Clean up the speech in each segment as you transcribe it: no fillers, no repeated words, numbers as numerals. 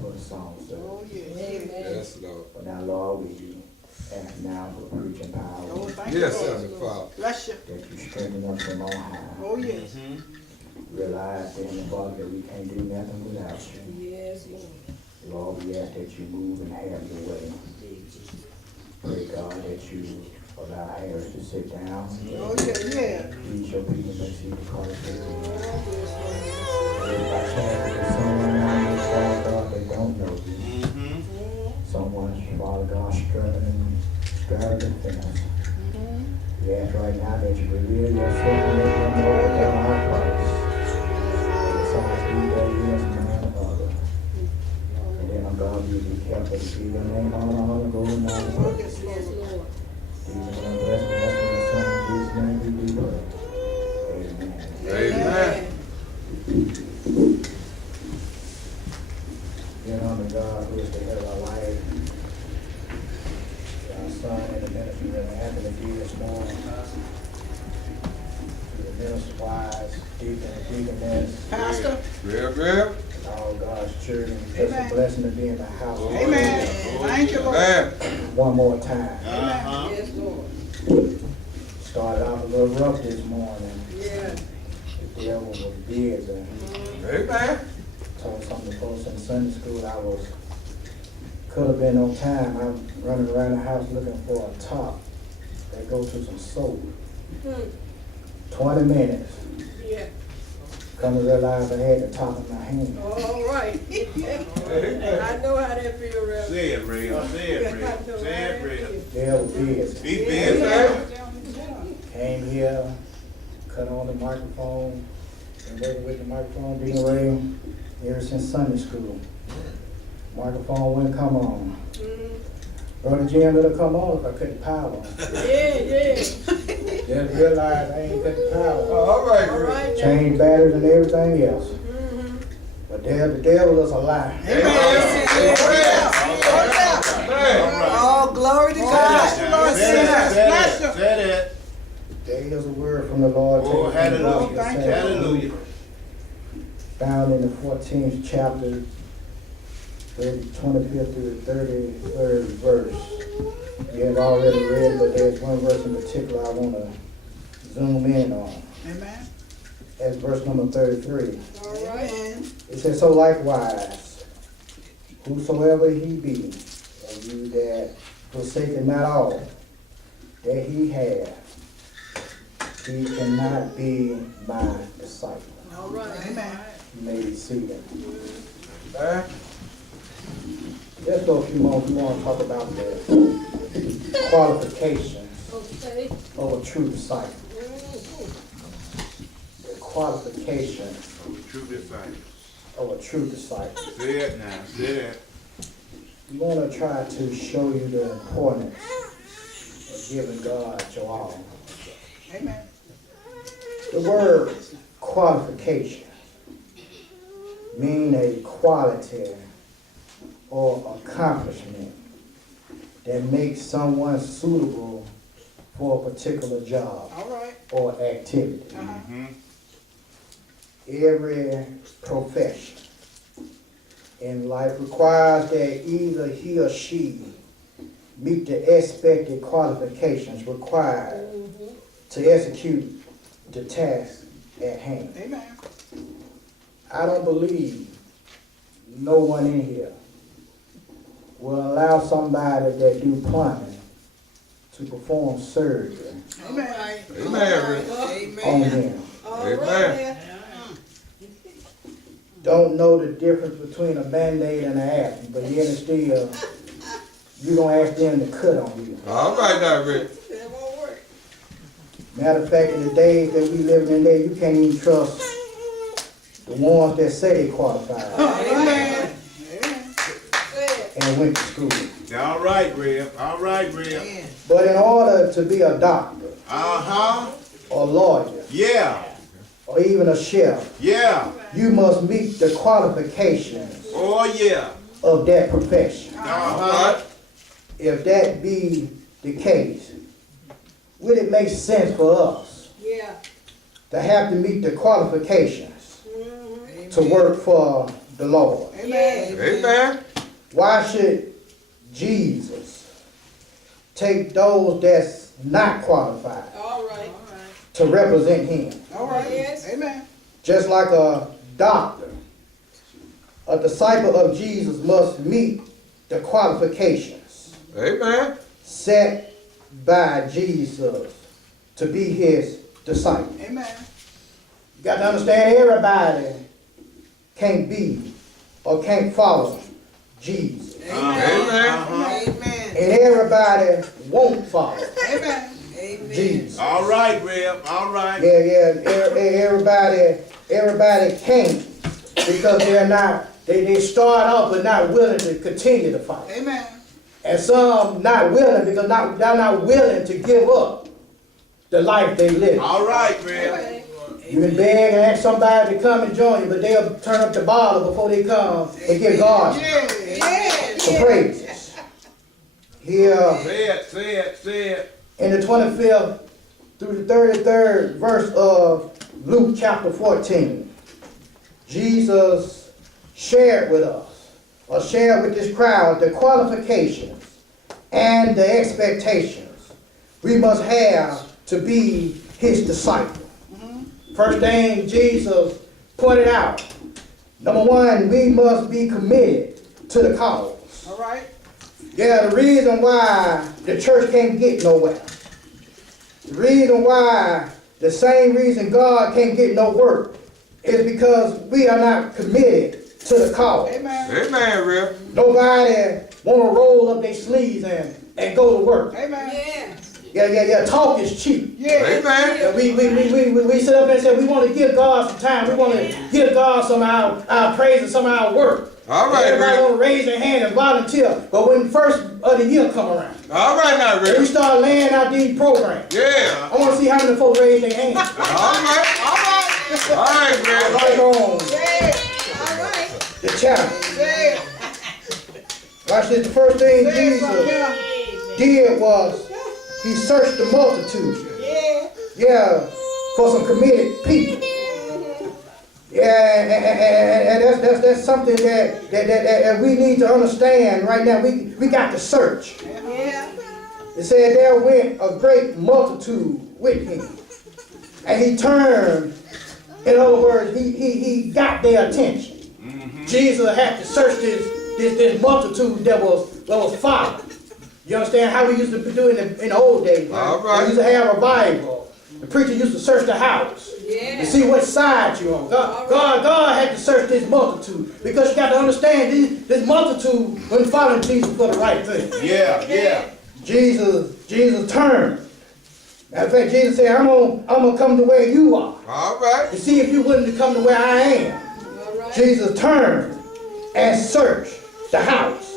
for the song service. Oh, yes. Amen. Yes, Lord. But now, Lord, we ask now for preaching power. Oh, thank you, Yes, Lord. Heavenly Father. Bless you. That you strengthen us from on high. Oh, yes. Realize that in the Father that we can't do nothing without you. Yes, Lord. Lord, we ask that you move and have your way. Pray, God, that you allow Harris to sit down. Oh, yeah. Please your people may see the qualifications. Oh, If by chance there's someone out there, Father God, that don't know you, someone, Father God, straddling the fence. We ask right now that you reveal yourself and let them know that thou art Christ. Besides thee, there is none other. And then, oh God, we be careful to give your name all the honor, glory, and all the praise. Yes, Lord. These are the blessings of the Son, in Jesus' name we do pray. Amen. Amen. Dear Honor God, who is the head of our life, our Son in the ministry that happened to be this morning, to the minister wise, deacon and deaconess, Pastor. Real, real. and all God's children. It's just a blessing to be in the house. Amen. Thank you, Lord. Amen. One more time. Yes, Lord. Started off a little rough this morning. Yeah. The devil was busy. Amen. Told some of the folks in Sunday school could have been on time. I'm running around the house looking for a top that goes to some soap. 20 minutes. Yeah. Come to realize I had the top in my hand. All right. I know how that feel, Reverend. Say it real, say it real, say it real. Devil busy. Be busy. Came here, cut on the microphone, and working with the microphone being raised ever since Sunday school. Microphone wouldn't come on. Brother Jim would have come on if I cut the power on. Yeah. Just realized I ain't cut the power on. All right, All real. right. Change batteries and everything else. But the devil is a lie. Oh, glory to God. Lord, bless you. Say that. There is a word from the Lord. Oh, taken from hallelujah. Matthew, Thank you. Hallelujah. found in the 14th chapter, 25th through the 33rd verse. You have already read, but there's one verse in particular I want to zoom in on. Amen. That's verse number 33. All right. It says, so likewise, whosoever he be of you that forsaketh not all that he hath, he cannot be my disciple. All right. Amen. You may be seated. Let's go a few more. We want to talk about the qualifications Okay. of a true disciple. The qualifications True disciples. of a true disciple. Say it now, say that. We want to try to show you the importance of giving God your all. Amen. The word qualification mean a quality or accomplishment that makes someone suitable for a particular job All right. or activity. Every profession in life requires that either he or she meet the expected qualifications required to execute the task at hand. Amen. I don't believe no one in here will allow somebody that do plumbing to perform surgery Amen. Amen. on them. All Amen. right. Don't know the difference between a Band-Aid and an aspirin, but yet and still, you don't ask them to cut on you. All right, now, Rick. That won't work. Matter of fact, in the days that we living in there, you can't even trust the ones that say they qualified Amen. Say it. and went to school. All right, Rev. All right, Rev. But in order to be a doctor, Uh-huh. or lawyer, Yeah. or even a chef, Yeah. you must meet the qualifications Oh, yeah. of that profession. All Uh-huh. right. If that be the case, would it make sense for us Yeah. to have to meet the qualifications to work for the Lord. Amen. Amen. Why should Jesus take those that's not qualified All right. to represent him? All right. Yes. Amen. Just like a doctor, a disciple of Jesus must meet the qualifications Amen. set by Jesus to be his disciple. Amen. You got to understand, everybody can't be or can't follow Jesus. Amen. Amen. And everybody won't follow Amen. Amen. Jesus. All right, Rev. All right. Everybody can't because they're not, they start off but not willing to continue to follow. Amen. And some not willing because they're not willing to give up the life they live. All right, Rev. You can beg and ask somebody to come and join you, but they'll turn up the bottle before they come and give God some praises. Here Say it, say it, say it. in the 25th through the 33rd verse of Luke chapter 14, Jesus shared with us, or shared with this crowd, the qualifications and the expectations we must have to be his disciple. First thing Jesus pointed out, number one, we must be committed to the cause. All right. Yeah, the reason why the church can't get nowhere, the reason why, the same reason God can't get no work, is because we are not committed to the cause. Amen. Amen, Rev. Nobody want to roll up their sleeves and go to work. Amen. Yeah. Talk is cheap. Yeah. Amen. Yeah, we sit up there and say we want to give God some time. We want to give God some of our praise and some of our work. All right, Everybody Rev. want to raise their hand and volunteer. But when the first of the year come around, All right now, and we Rev. start laying out these programs, Yeah. I want to see how many folks raise their hand. All right. All right, Rev. Right on All right. the challenge. Say it. Watch this. The first thing Say it, brother. Jesus did was he searched the multitude. Yeah. Yeah, for some committed people. Yeah, and that's something that we need to understand right now. We got to search. Yeah. It said there went a great multitude with him. And he turned, in other words, he got their attention. Jesus had to search this multitude that was following. You understand how we used to do it in the old days? All right. We used to have a Bible. The preacher used to search the house to see what side you're on. God had to search this multitude because you got to understand this multitude wasn't following Jesus for the right thing. Yeah, yeah. Jesus turned. Matter of fact, Jesus said, I'm gonna come to where you are All right. to see if you're willing to come to where I am. All right. Jesus turned and searched the house.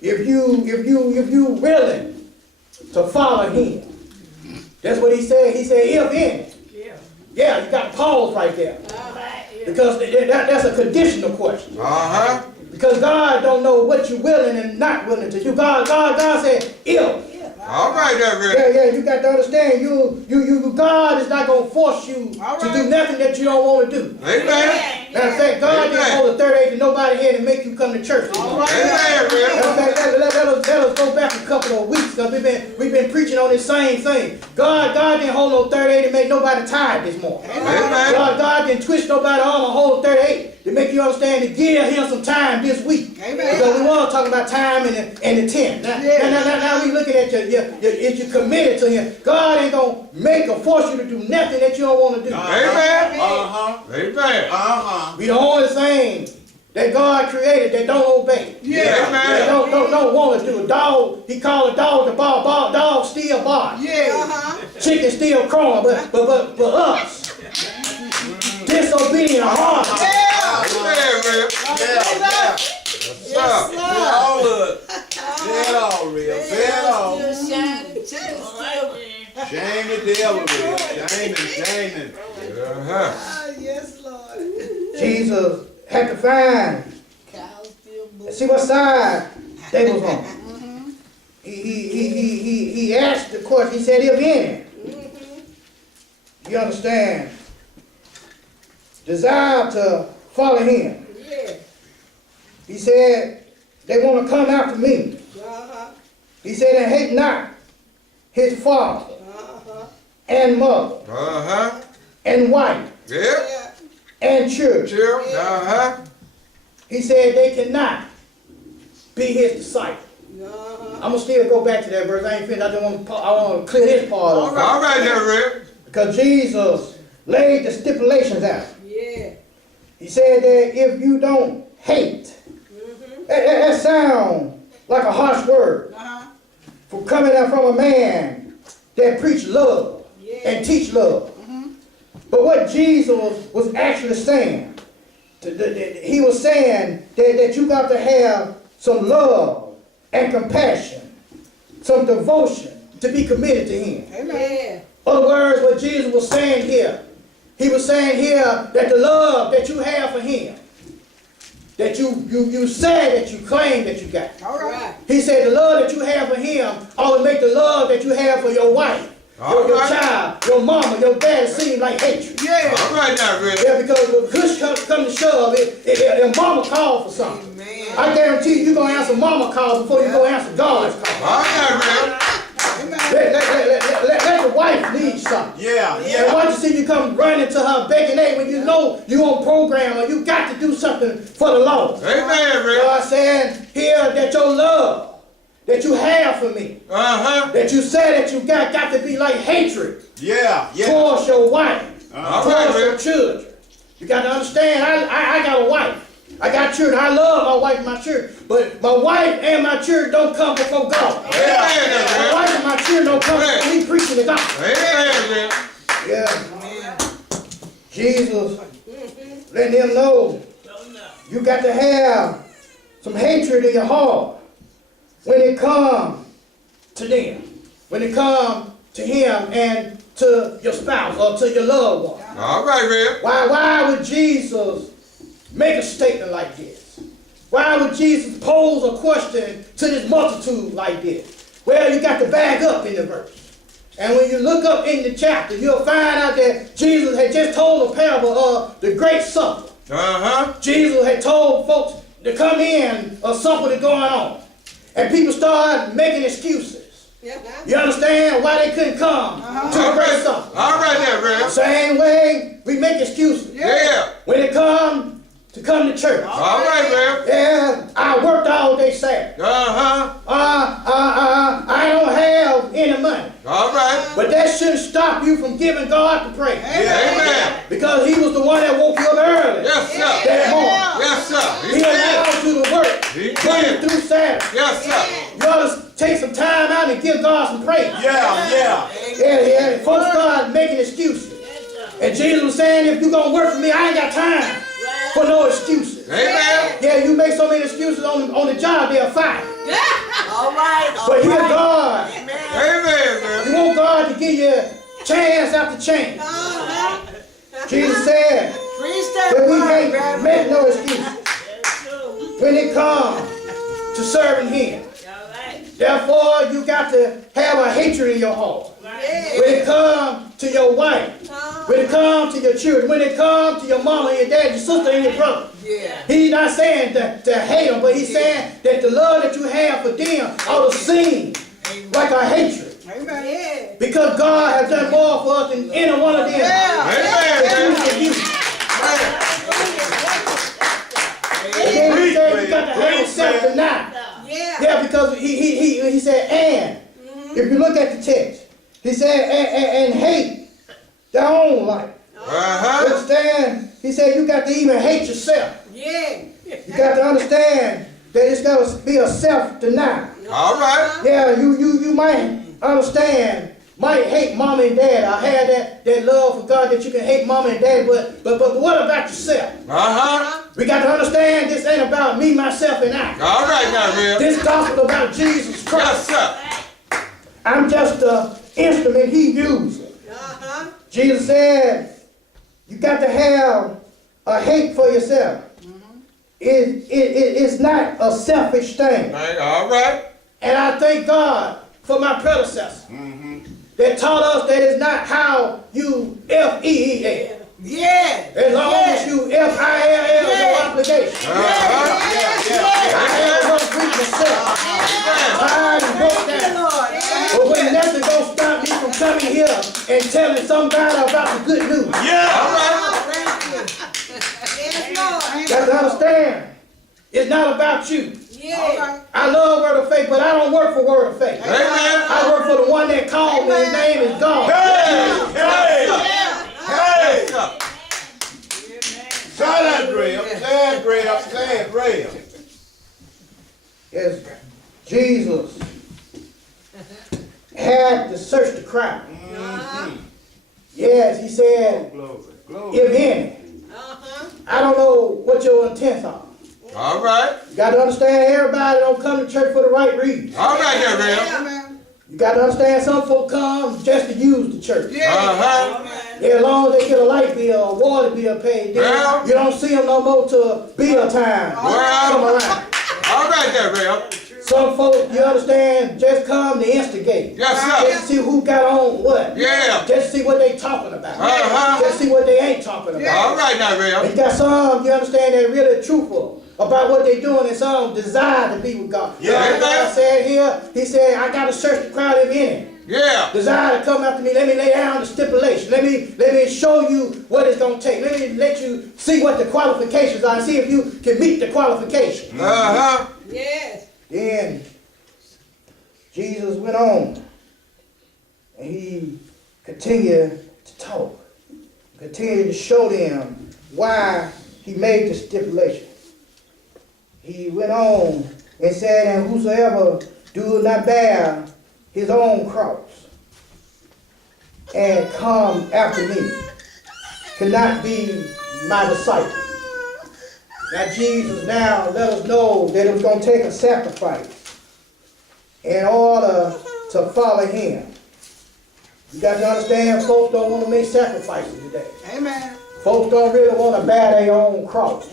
If you willing to follow him. That's what he said. He said, if in. Yeah, you got to pause right there. Because that's a conditional question. Uh-huh. Because God don't know what you're willing and not willing to do. God said, if. All right there, Rev. Yeah, you got to understand, God is not going to force you to do nothing that you don't want to do. Amen. Matter of fact, God didn't hold a third age to nobody here to make you come to church. Amen, Rev. Let us go back a couple of weeks because we've been preaching on this same thing. God didn't hold no 38 to make nobody tired this morning. Amen. God didn't twist nobody arm and hold 38 to make you understand to give him some time this week. Amen. Because we want to talk about time and the 10. Now we looking at if you're committed to him. God ain't going to make or force you to do nothing that you don't want to do. Amen. Uh-huh. Amen. Uh-huh. We the only thing that God created that don't obey. Yeah. That Amen. don't want to do. A dog, he called a dog the bark. Dog still bark. Yeah. Chicken still crowing. But us, disobedient heart. Amen, Rev. Yeah, yeah. What's up? Say all of it. Say it all, Rev. Say it all. Shame the devil, Rev. Shame. Uh-huh. Yes, Lord. Jesus had to find and see what side they was on. He asked the question. He said, if any. You understand? Desire to follow him. Yeah. He said, they want to come after me. He said, and hate not his father and mother and wife Yeah. and children. Chill. He said they cannot be his disciple. I'm going to still go back to that verse. I ain't finished. I want to clear this part up. All right there, Rip. Because Jesus laid the stipulations out. Yeah. He said that if you don't hate, that sounds like a harsh word for coming out from a man that preach love and teach love. But what Jesus was actually saying, he was saying that you got to have some love and compassion, some devotion to be committed to him. Amen. Other words, what Jesus was saying here, he was saying here that the love that you have for him, that you say that you claim that you got. All right. He said the love that you have for him ought to make the love that you have for your wife, your child, your mama, your dad seem like hatred. Yeah. All right now, Rip. Yeah, because when push come to shove, if mama called for something, Amen. I guarantee you're going to answer mama calls before you go answer God's call. All right, Rip. Let the wife lead something. And once you see you come running to her begging, hey, when you know you on program or you got to do something for the Lord. Amen, Rip. God saying here that your love that you have for me, that you say that you got to be like hatred towards your wife, towards your children. You got to understand, I got a wife. I got children. I love my wife and my children. But my wife and my children don't come before God. My wife and my children don't come before me preaching the gospel. Amen, Rip. Yeah. Jesus letting them know you got to have some hatred in your heart when it comes to them. When it comes to him and to your spouse or to your loved one. All right, Rip. Why would Jesus make a statement like this? Why would Jesus pose a question to this multitude like this? Well, you got to back up in the verse. And when you look up in the chapter, you'll find out that Jesus had just told a parable of the great supper. Jesus had told folks to come in, a supper that's going on. And people started making excuses. You understand why they couldn't come to the great supper? All right there, Rip. Same way we make excuses. Yeah. When it comes to come to church. All right, Rip. Yeah, I worked all day Saturday. I don't have any money. All right. But that shouldn't stop you from giving God the praise. Amen. Because he was the one that woke you up early. Yes, sir. That morning. Yes, sir. He allowed you to work He Monday did. through Saturday. Yes, sir. You ought to take some time out and give God some praise. Yeah. Yeah. Folks started making excuses. And Jesus was saying, if you're going to work for me, I ain't got time for no excuses. Amen. Yeah, you make so many excuses on the job, they'll fire. All right. But here God, Amen, you man. want God to give you chance after chance. Jesus said that we can't make no excuses when it comes to serving him. Therefore, you got to have a hatred in your heart. When it comes to your wife, when it comes to your children, when it comes to your mama and your dad, your sister and your brother. He's not saying to hate them, but he's saying that the love that you have for them ought to seem like a hatred. Because God has done more for us than any one of them. Amen. And then he said you got to have self-denial. Yeah, because he said, and if you look at the text, he said, and hate their own life. Understand? He said you got to even hate yourself. You got to understand that it's got to be a self-denial. All right. Yeah, you might understand, might hate mom and dad. I had that love for God that you can hate mom and dad, but what about yourself? We got to understand this ain't about me, myself, and I. All right now, Rip. This gospel about Jesus Christ. Yes, sir. I'm just an instrument he used. Jesus said, you got to have a hate for yourself. It's not a selfish thing. All right. And I thank God for my predecessor that taught us that it's not how you F-E-E-L. Yeah. As long as you F-I-L-L, no obligation. I have no preach myself. Tired and broke down. But when nothing gonna stop me from coming here and telling somebody about the good news. You have to understand, it's not about you. Yeah. I love Word of Faith, but I don't work for Word of Faith. I work for the one that called me. His name is God. Hey! Say that, Real. Say it, Real. Yes, Jesus had to search the crowd. Yes, he said, if any. I don't know what your intents are. All right. You got to understand, everybody don't come to church for the right reason. All right there, Real. You got to understand, some folk come just to use the church. Uh-huh. Yeah, as long as they get a light bill or water bill paid, then you don't see them no more till bill time. Come around. All right there, Real. Some folk, you understand, just come to instigate. Yes, sir. Just to see who got on what. Yeah. Just to see what they talking about. Uh-huh. Just see what they ain't talking about. All right now, And Real. you got some, you understand, they're really truthful about what they're doing, and some desire to be with God. Yeah. God said here, he said, I got to search the crowd if any. Yeah. Desire to come after me. Let me lay down the stipulation. Let me show you what it's going to take. Let me let you see what the qualifications are and see if you can meet the qualifications. Uh-huh. Yes. Then Jesus went on and he continued to talk, continued to show them why he made the stipulation. He went on and said, and whosoever do not bear his own cross and come after me cannot be my disciple. Now Jesus now let us know that it was going to take a sacrifice in order to follow him. You got to understand, folks don't want to make sacrifices today. Amen. Folks don't really want to bear their own cross.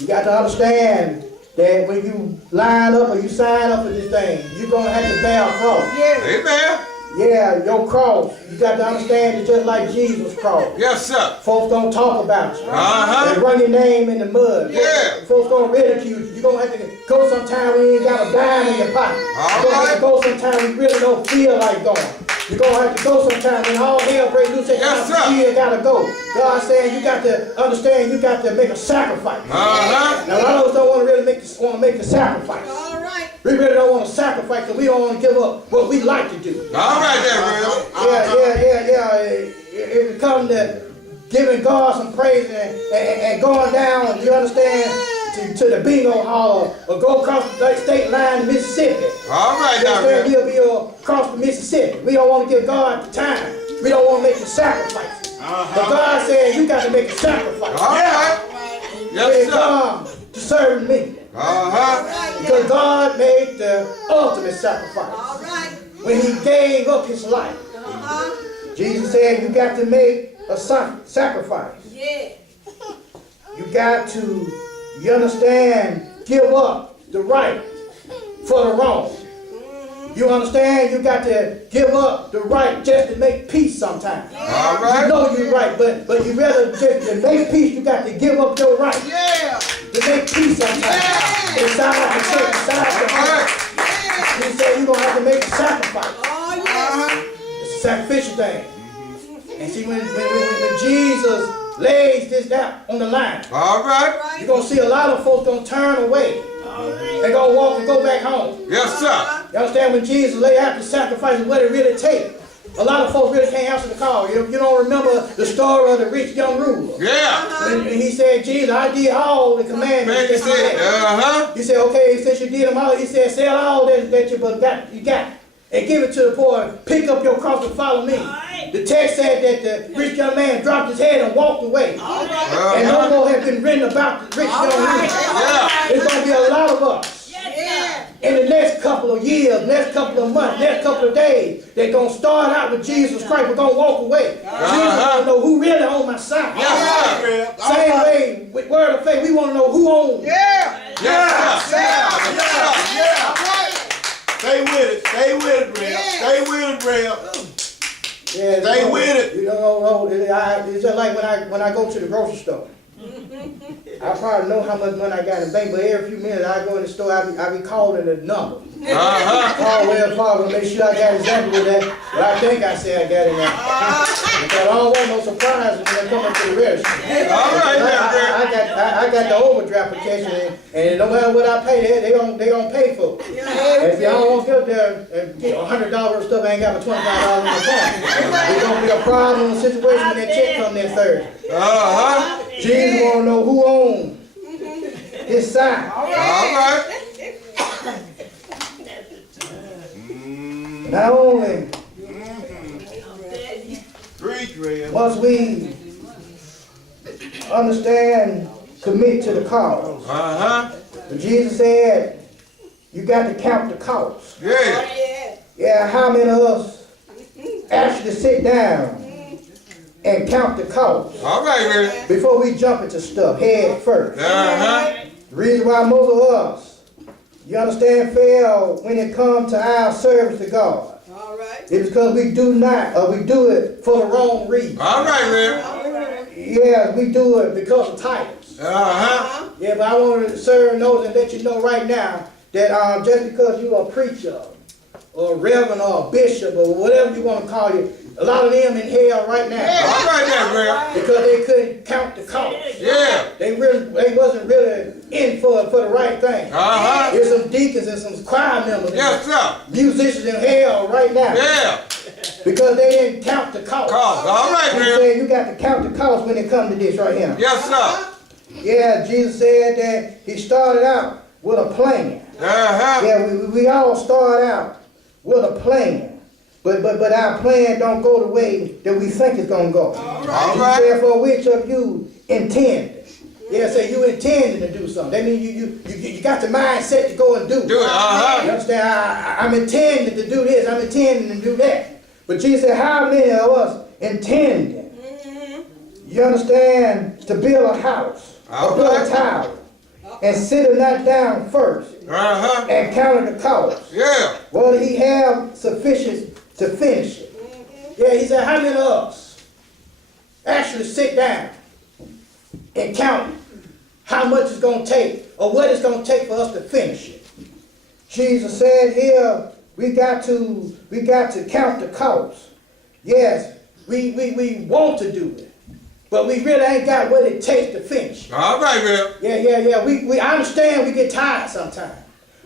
You got to understand that when you line up or you sign up for this thing, you're going to have to bear a cross. Yeah. Amen. Yeah, your cross. You got to understand it's just like Jesus' cross. Yes, sir. Folks don't talk about you. Uh-huh. They run your name in the mud. Yeah. Folks gonna ridicule you. You're gonna have to go sometime when you ain't got a dime in your pocket. You're gonna have to go sometime when you really don't feel like going. You're gonna have to go sometime when all hell breaks loose. Yes, sir. You gotta go. God's saying you got to understand you got to make a sacrifice. Uh-huh. Now a lot of us don't want to really make the sacrifice. All right. We really don't want to sacrifice because we don't want to give up what we like to do. All right there, Real. Yeah. If it comes to giving God some praise and going down, you understand, to the bingo hall or go across the state line to Mississippi. All right You now, understand? Real. We'll be across the Mississippi. We don't want to give God the time. We don't want to make the sacrifices. But God said you got to make a sacrifice. All right. When Yes, it sir. comes to serving me. Uh-huh. Because God made the ultimate sacrifice. All right. When he gave up his life. Jesus said you got to make a sacrifice. Yeah. You got to, you understand, give up the right for the wrong. You understand? You got to give up the right just to make peace sometimes. All right. You know you're right, but you rather just to make peace, you got to give up your right Yeah. to make peace sometimes. Inside the church, inside the heart. He said you're going to have to make a sacrifice. Oh, yes. It's a sacrificial thing. And see, when Jesus lays this down on the line, All right. you're going to see a lot of folks going to turn away. They're going to walk and go back home. Yes, sir. You understand, when Jesus laid out the sacrifice and what it really takes, a lot of folks really can't answer the call. You don't remember the story of the rich young ruler. Yeah. And he said, Jesus, I did all the commandments. Man, you that you said, had." uh-huh. He said, okay, since you did them all, he said, sell all that you got and give it to the poor. Pick up your cross and follow me. The text said that the rich young man dropped his head and walked away. And no more have been written about the rich young ruler. Yeah. There's going to be a lot of us Yeah. in the next couple of years, next couple of months, next couple of days. They're going to start out with Jesus Christ. We're going to walk away. Jesus want to know who really on my side. Yes, sir. Same way with Word of Faith, we want to know who owns. Yeah. Yes, sir. Yes, sir. Stay with it, Real. Stay with it, Real. Yeah, Stay with it. You know, it's just like when I go to the grocery store. I probably know how much money I got in the bank, but every few minutes I go in the store, I be calling the number. Call Wells Fargo, make sure I got exactly what I think I said I got in there. Because I don't want no surprise when they come up to the register. All right, I got the overdraft protection, and no matter what I pay, they gonna pay for it. And if y'all won't get up there and get $100 of stuff, I ain't got but $25 in the account. It's gonna be a problem in the situation when that check come in Thursday. Jesus want to know who owns his sign. All right. Not only Preach, real. must we understand, commit to the cause, but Jesus said, you got to count the cost. Yeah. Yeah, how many of us actually sit down and count the cost All right, man. before we jump into stuff head first? Uh-huh. The reason why most of us, you understand, fail when it comes to our service to God All right. is because we do not, or we do it for the wrong reason. All right, man. All right. Yeah, we do it because of titles. Uh-huh. Yeah, but I want to serve notice and let you know right now that just because you're a preacher or a reverend or a bishop or whatever you want to call you, a lot of them in hell right now All right, there, man. because they couldn't count the cost. Yeah. They wasn't really in for the right thing. Uh-huh. There's some deacons and some choir members and Yes, sir. musicians in hell right now Yeah. because they didn't count the cost. Cause. All right, He man. said you got to count the cost when it comes to this right here. Yes, sir. Yeah, Jesus said that he started out with a plan. Uh-huh. Yeah, we all start out with a plan. But our plan don't go the way that we think it's gonna go. All right. Therefore, which of you intended? Yeah, say you intended to do something. That means you got the mindset to go and do. Do it. Uh-huh. You understand? I'm intending to do this. I'm intending to do that. But Jesus said, how many of us intending? You understand? To build a house, or build a tower, and sit not down first Uh-huh. and counted the cost. Yeah. Well, he have sufficient to finish it. Yeah, he said, how many of us actually sit down and count how much it's going to take or what it's going to take for us to finish it? Jesus said here, we got to count the cost. Yes, we want to do it, but we really ain't got what it takes to finish it. All right, man. Yeah. We understand we get tired sometimes.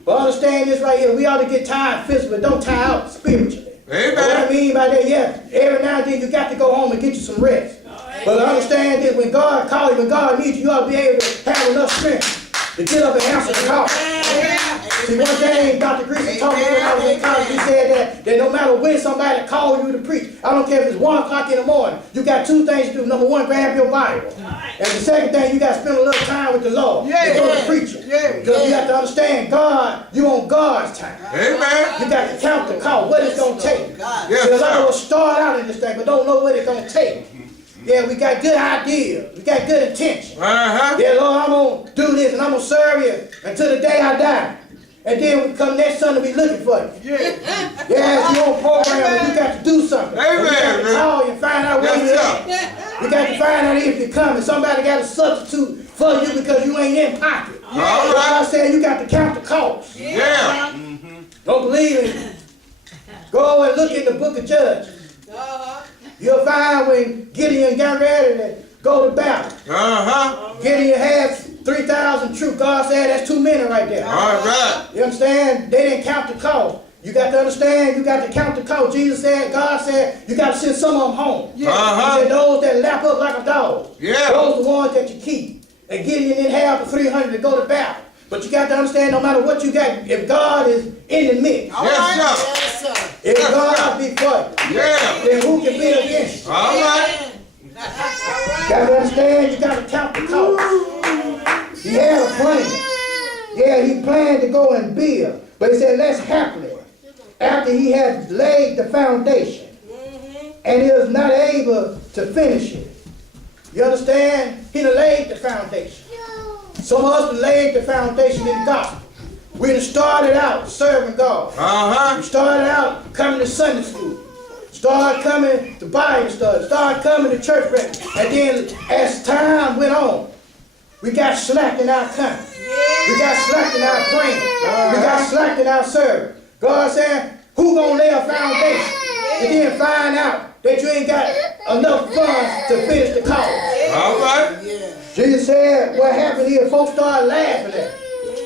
But understand this right here. We ought to get tired physically, but don't tire out spiritually. Amen. What I mean by that, yeah, every now and then you got to go home and get you some rest. But understand this, when God calls you, when God needs you, you ought to be able to have enough strength to get up and answer the call. See, one thing Dr. Greasy told me when I was in college, he said that no matter when somebody calls you to preach, I don't care if it's 1 o'clock in the morning, you got 2 things to do. Number 1, grab your Bible. And the second thing, you got to spend a little time with the Lord. And go to preaching. Because you have to understand, God, you on God's time. Amen. You got to count the cost, what it's going to take. Yes, See, a lot of sir. us start out in this thing, but don't know what it's going to take. Yeah, we got good ideas. We got good intention. Uh-huh. Yeah, Lord, I'm going to do this and I'm going to serve you until the day I die. And then we come next Sunday, we looking for you. Yeah, you on program, you got to do something. Amen, You got to man. call you and find out where Yes, you sir. at. You got to find out if you're coming. Somebody got to substitute for you because you ain't in pocket. All right. God said you got to count the cost. Yeah. Don't believe it? Go and look in the book of Judges. You'll find when Gideon got ready to go to battle. Uh-huh. Gideon had 3,000 troops. God said that's too many right there. All right. You understand? They didn't count the cost. You got to understand, you got to count the cost. Jesus said, God said, you got to send some of them home. Uh-huh. He said, those that lap up like a dog. Yeah. Those the ones that you keep. And Gideon didn't have the 300 to go to battle. But you got to understand, no matter what you got, if God is in the mix, Yes, sir. if God be for you, Yeah. then who can be against you? All right. Got to understand, you got to count the cost. He had a plan. Yeah, he planned to go and build. But he said, let's happily, after he had laid the foundation, and he was not able to finish it. You understand? He done laid the foundation. Some of us done laid the foundation in the gospel. We done started out serving God. Uh-huh. We started out coming to Sunday school. Started coming to Bible study. Started coming to church breakfast. And then as time went on, we got slack in our coming. We got slack in our praying. We got slack in our serving. God said, who gonna lay a foundation? And then find out that you ain't got enough funds to finish the cause. All right. Jesus said, what happened here, folks started laughing at it.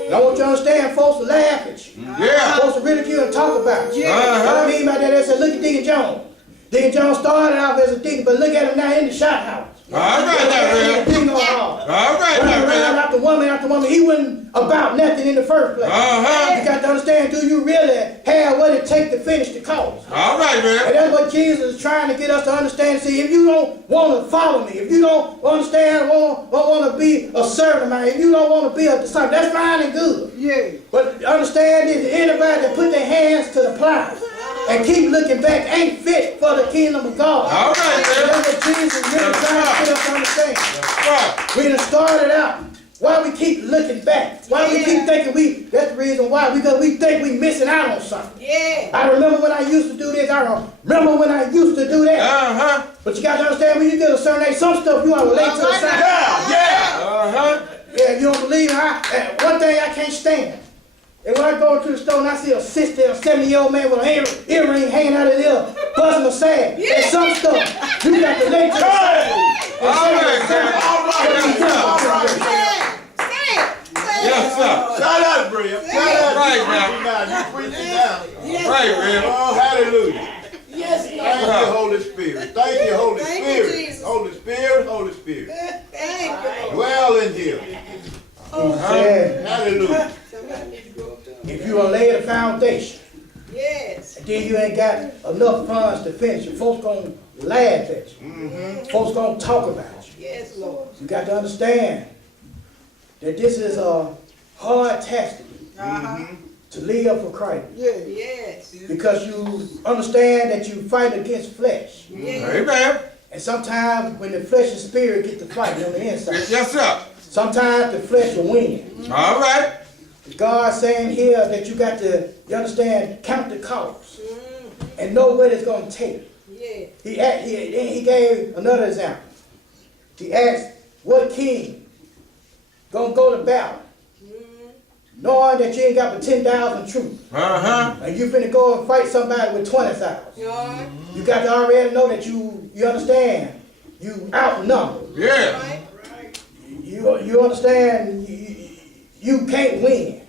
And I want you to understand, folks will laugh at you. Yeah. Folks will ridicule and talk about you. What I mean by that, they said, look at Deacon Jones. Deacon Jones started out as a deacon, but look at him now in the shot house. All right, now, Rev. All right, now, Around Rev. after woman, he wasn't about nothing in the first place. You got to understand, do you really have what it takes to finish the cause? All right, And Rev. that's what Jesus is trying to get us to understand. See, if you don't want to follow me, if you don't understand, don't want to be a servant of mine, if you don't want to be a disciple, that's fine and good. Yeah. But understand this, anybody that put their hands to the plow and keep looking back ain't fit for the kingdom of God. All right, And Rev. that's what Jesus is really trying to get us to understand. Right. We done started out. Why we keep looking back? Why we keep thinking that's the reason why. Because we think we missing out on something. Yeah. I remember when I used to do this. I remember when I used to do that. But you got to understand, when you get a certain age, some stuff you ought to lay to the side. Yeah. Yeah, if you don't believe me, one thing I can't stand. And when I go to the store and I see a 60 or 70-year-old man with an earring hanging out of his ear, buzzing a sad. And some stuff you got to lay to the side. Yes, sir. Shout out, Bria. Shout out. Right, man. You preach it down. Right, Rev. Oh, hallelujah. Yes, Thank Lord. you, Holy Spirit. Thank you, Holy Thank you, Spirit. Jesus. Holy Spirit, Holy Spirit. Thank you, Lord. Dwell in here. He said, Hallelujah. if you gonna lay the foundation, Yes. and then you ain't got enough funds to finish it, folks gonna laugh at you. Folks gonna talk about you. Yes, Lord. You got to understand that this is a hard task to do, to live for Christ. Yes. Because you understand that you fight against flesh. Amen. And sometimes when the flesh and spirit get to fighting on the inside, Yes, sir. sometimes the flesh will win. All right. God's saying here that you got to, you understand, count the cost and know what it's going to take. Yeah. He gave another example. He asked, what king gonna go to battle knowing that you ain't got but 10,000 troops and you finna go and fight somebody with 20,000? God. You got to already know that you understand, you outnumbered. Yeah. You understand, you can't win.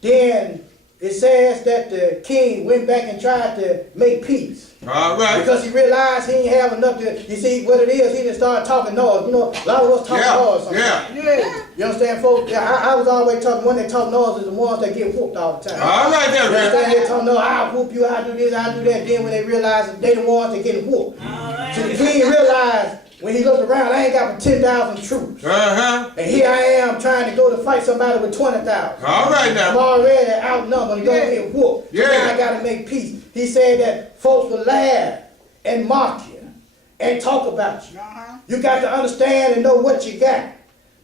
Then it says that the king went back and tried to make peace. All right. Because he realized he didn't have enough to, you see what it is, he didn't start talking noise. You know, a lot of us talk noise sometimes. Yeah. You understand, folks? I was always talking, when they talk noise is the ones that get whooped all the time. All right, You there, understand, Rev. they talk, no, I'll whoop you, I'll do this, I'll do that. Then when they realize that they the ones that getting whooped. So the king realized, when he looked around, I ain't got but 10,000 troops. And here I am trying to go to fight somebody with 20,000. All right I'm now. already outnumbered and gonna get whooped. So now I gotta make peace. He said that folks will laugh and mock you and talk about you. You got to understand and know what you got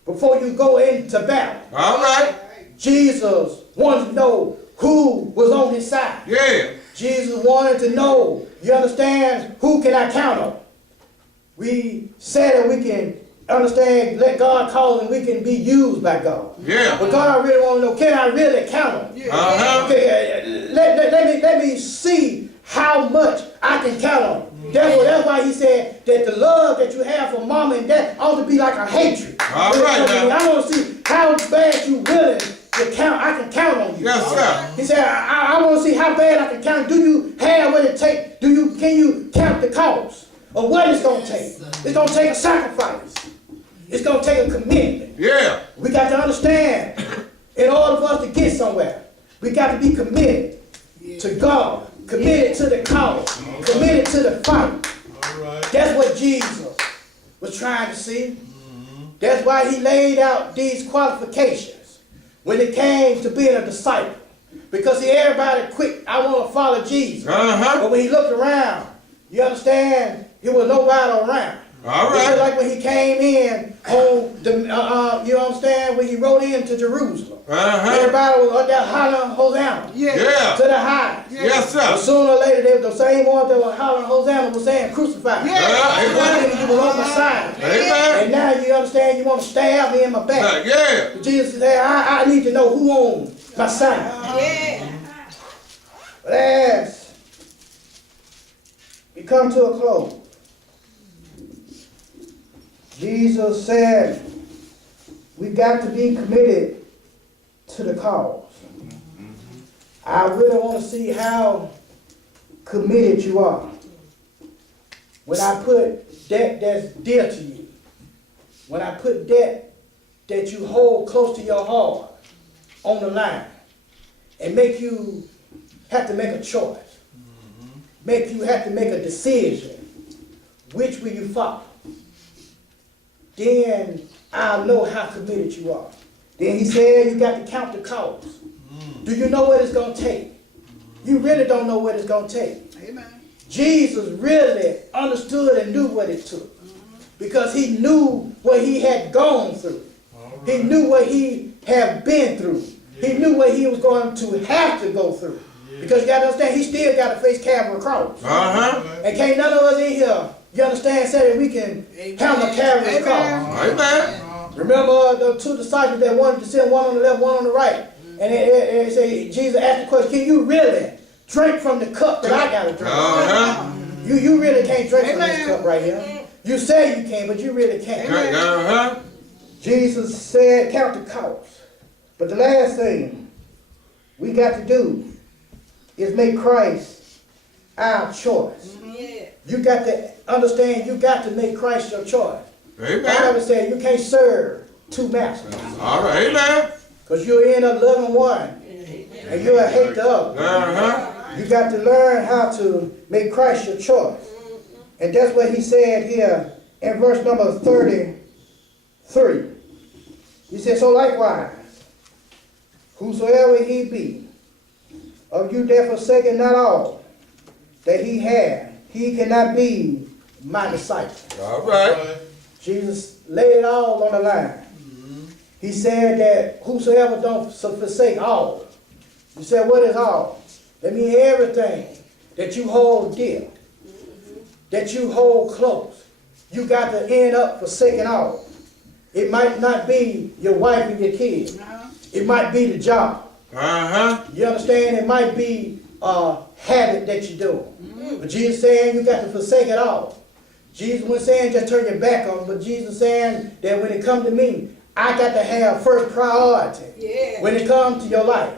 before you go into battle. All right. Jesus wanted to know who was on his side. Yeah. Jesus wanted to know, you understand, who can I count on? We said that we can understand, let God call and we can be used by God. Yeah. But God really want to know, can I really count on you? Okay, let me see how much I can count on you. That's why he said that the love that you have for mama and dad ought to be like a hatred. All right now. I want to see how bad you willing to count. I can count on you. Yes, sir. He said, I want to see how bad I can count. Do you have what it takes? Can you count the cost of what it's going to take? It's going to take a sacrifice. It's going to take a commitment. Yeah. We got to understand, in order for us to get somewhere, we got to be committed to God, committed to the cause, committed to the fight. That's what Jesus was trying to see. That's why he laid out these qualifications when it came to being a disciple. Because see, everybody quick, I want to follow Jesus. But when he looked around, you understand, there was nobody around. All It's right. like when he came in on the, you understand, when he rode into Jerusalem. Everybody was up there hollering Hosanna Yeah. to the high. Yes, But sir. sooner or later, they were the same ones that were hollering Hosanna was saying crucify. Amen. You were on my side. Amen. And now you understand you want to stab me in my back. Yeah. Jesus said, I need to know who owns my side. But as we come to a close, Jesus said, we got to be committed to the cause. I really want to see how committed you are. When I put that that's dear to you, when I put that you hold close to your heart on the line, and make you have to make a choice, make you have to make a decision, which will you follow? Then I'll know how committed you are. Then he said you got to count the cost. Do you know what it's going to take? You really don't know what it's going to take. Amen. Jesus really understood and knew what it took. Because he knew what he had gone through. He knew what he had been through. He knew what he was going to have to go through. Because you got to understand, he still got to face Calvary cross. And can't none of us in here, you understand, say that we can handle Calvary's cross. Amen. Remember the two disciples that wanted to send one on the left, one on the right. And they say, Jesus asked the question, can you really drink from the cup that I got to drink? You really can't drink from this cup right here. You say you can, but you really can't. Jesus said, count the cost. But the last thing we got to do is make Christ our choice. You got to understand, you got to make Christ your choice. Amen. The Bible said you can't serve two masters. All right. Amen. Because you'll end up loving one and you'll hate the other. You got to learn how to make Christ your choice. And that's what he said here in verse number 33. He said, so likewise, whosoever he be, of you that forsaken not all that he had, he cannot be my disciple. All right. Jesus laid it all on the line. He said that whosoever don't forsake all. He said, what is all? That means everything that you hold dear, that you hold close. You got to end up forsaking all. It might not be your wife and your kids. It might be the job. You understand? It might be a habit that you do. But Jesus saying you got to forsake it all. Jesus wasn't saying just turn your back on, but Jesus saying that when it comes to me, I got to have first priority when it comes to your life.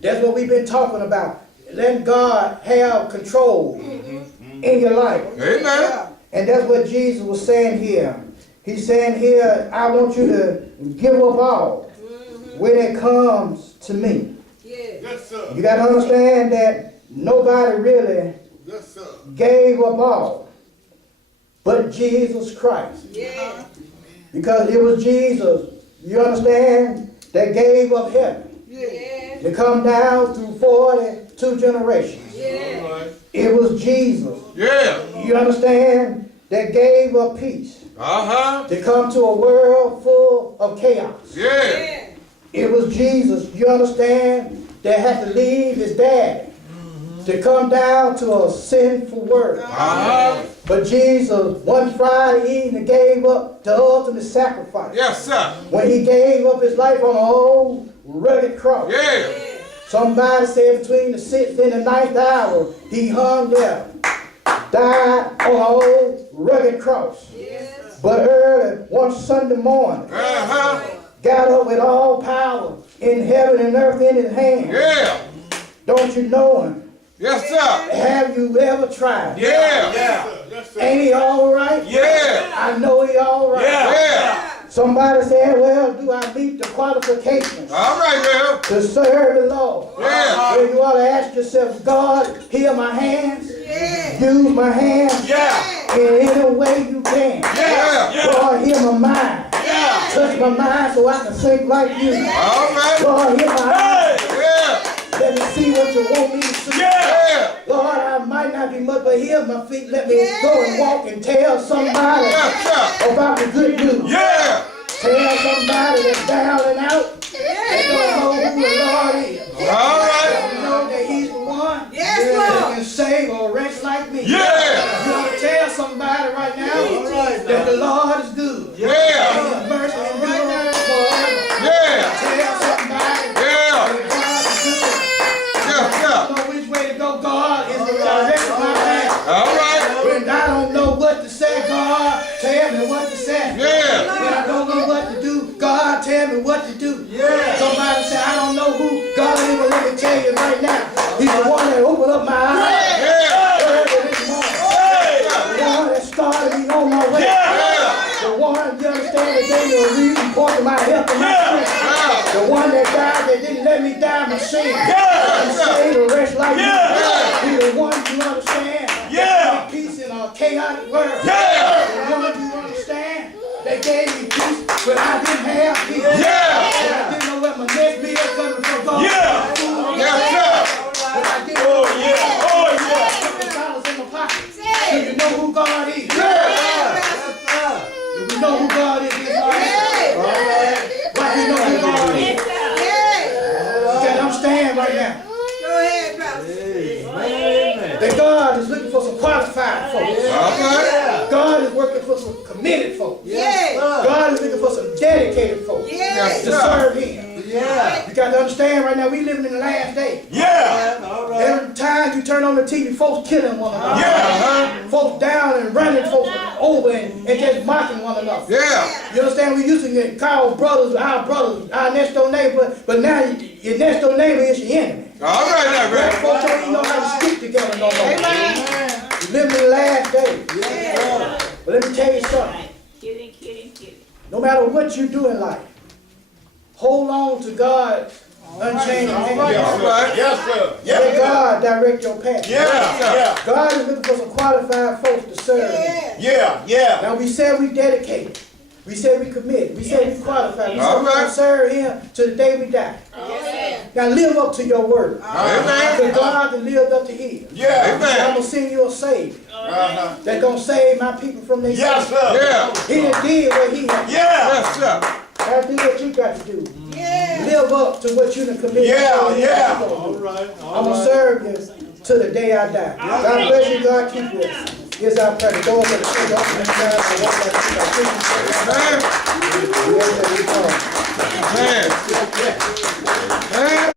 That's what we've been talking about. Letting God have control in your life. Amen. And that's what Jesus was saying here. He's saying here, I want you to give up all when it comes to me. Yes, sir. You got to understand that nobody really Yes, sir. gave up all but Jesus Christ. Because it was Jesus, you understand, that gave up heaven to come down through 42 generations. It was Jesus, Yeah. you understand, that gave up peace to come to a world full of chaos. Yeah. It was Jesus, you understand, that had to leave his daddy to come down to a sinful world. But Jesus, one Friday evening, gave up the ultimate sacrifice. Yes, sir. When he gave up his life on an old rugged cross. Yeah. Somebody said between the 6th and the 9th hour, he hung there, died on an old rugged cross. But early, one Sunday morning, got up with all power in heaven and earth in his hand. Yeah. Don't you know him? Yes, sir. Have you ever tried? Yeah. Yes, sir. Ain't he all right? Yeah. I know he all right. Yeah. Somebody said, well, do I meet the qualifications All right, girl. to serve the Lord? Yeah. Well, you ought to ask yourself, God, heal my hands, use my hands in any way you can. Yeah. God, heal my mind. Touch my mind so I can think like you. All right. God, heal my eyes. Yeah. Let me see what you want me to see. Yeah. Lord, I might not be much, but to hear my feet. Let me go and walk and tell somebody about the good news. Yeah. Tell somebody that's down and out. That don't know who the Lord is. All right. Let them know that He's the one Yes, that Lord. can save a wretch like me. Yeah. You want to tell somebody right now that the Lord is good. Yeah. His mercy endures forever. Yeah. Tell somebody Yeah. that God is good. Yeah. I don't know which way to go. God is the direction of my path. All right. When I don't know what to say, God, tell me what to say. Yeah. When I don't know what to do, God, tell me what to do. Somebody say, I don't know who God is, but let me tell you right now. He's the one that opened up my eyes. Yeah. Early this morning. The one that started me on my way. The one, you understand, that gave me a reason, pointed my help and my strength. The one that died that didn't let me die in my sin. And saved a wretch like me. He's the one, you understand, that gave me peace in a chaotic world. The one, you understand, that gave me peace when I didn't have peace. When I didn't know where my next meal coming from. God, when I didn't know $100 in my pocket. Do you know who God is? Do you know who God is? Why do you know who God is? You gotta understand right now Go ahead, brother. that God is looking for some qualified folks. Okay. God is working for some committed folks. Yeah. God is looking for some dedicated folks Yeah. to serve Him. You got to understand right now, we living in the last days. Every time you turn on the TV, folks killing one another. Folks down and running folks over and just mocking one another. Yeah. You understand? We used to get called brothers, our next door neighbor, but now your next door neighbor is your enemy. All right now, Black man. folks don't even know how to stick together no more. We live in the last days. But let me tell you something. No matter what you do in life, hold on to God's unchanging hand. All right. Yes, sir. Let God direct your path. Yeah. God is looking for some qualified folks to serve Him. Yeah. Now we said we dedicated. We said we committed. We said we qualified. We said All we're going right. to serve Him till the day we die. Now live up to your word. Amen. Because God can live up to His. Yeah. I'm going to send you a Savior that's going to save my people from their Yes, sins. sir. Yeah. He done did what He had. Yeah. Yes, sir. That's what you got to do. Live up to what you done committed. Yeah. I'm going to serve you till the day I die. God bless you. God keep you. Here's our prayer. The doors of the church open and down. And walk like sheep. I Man. think you say, Man. Man.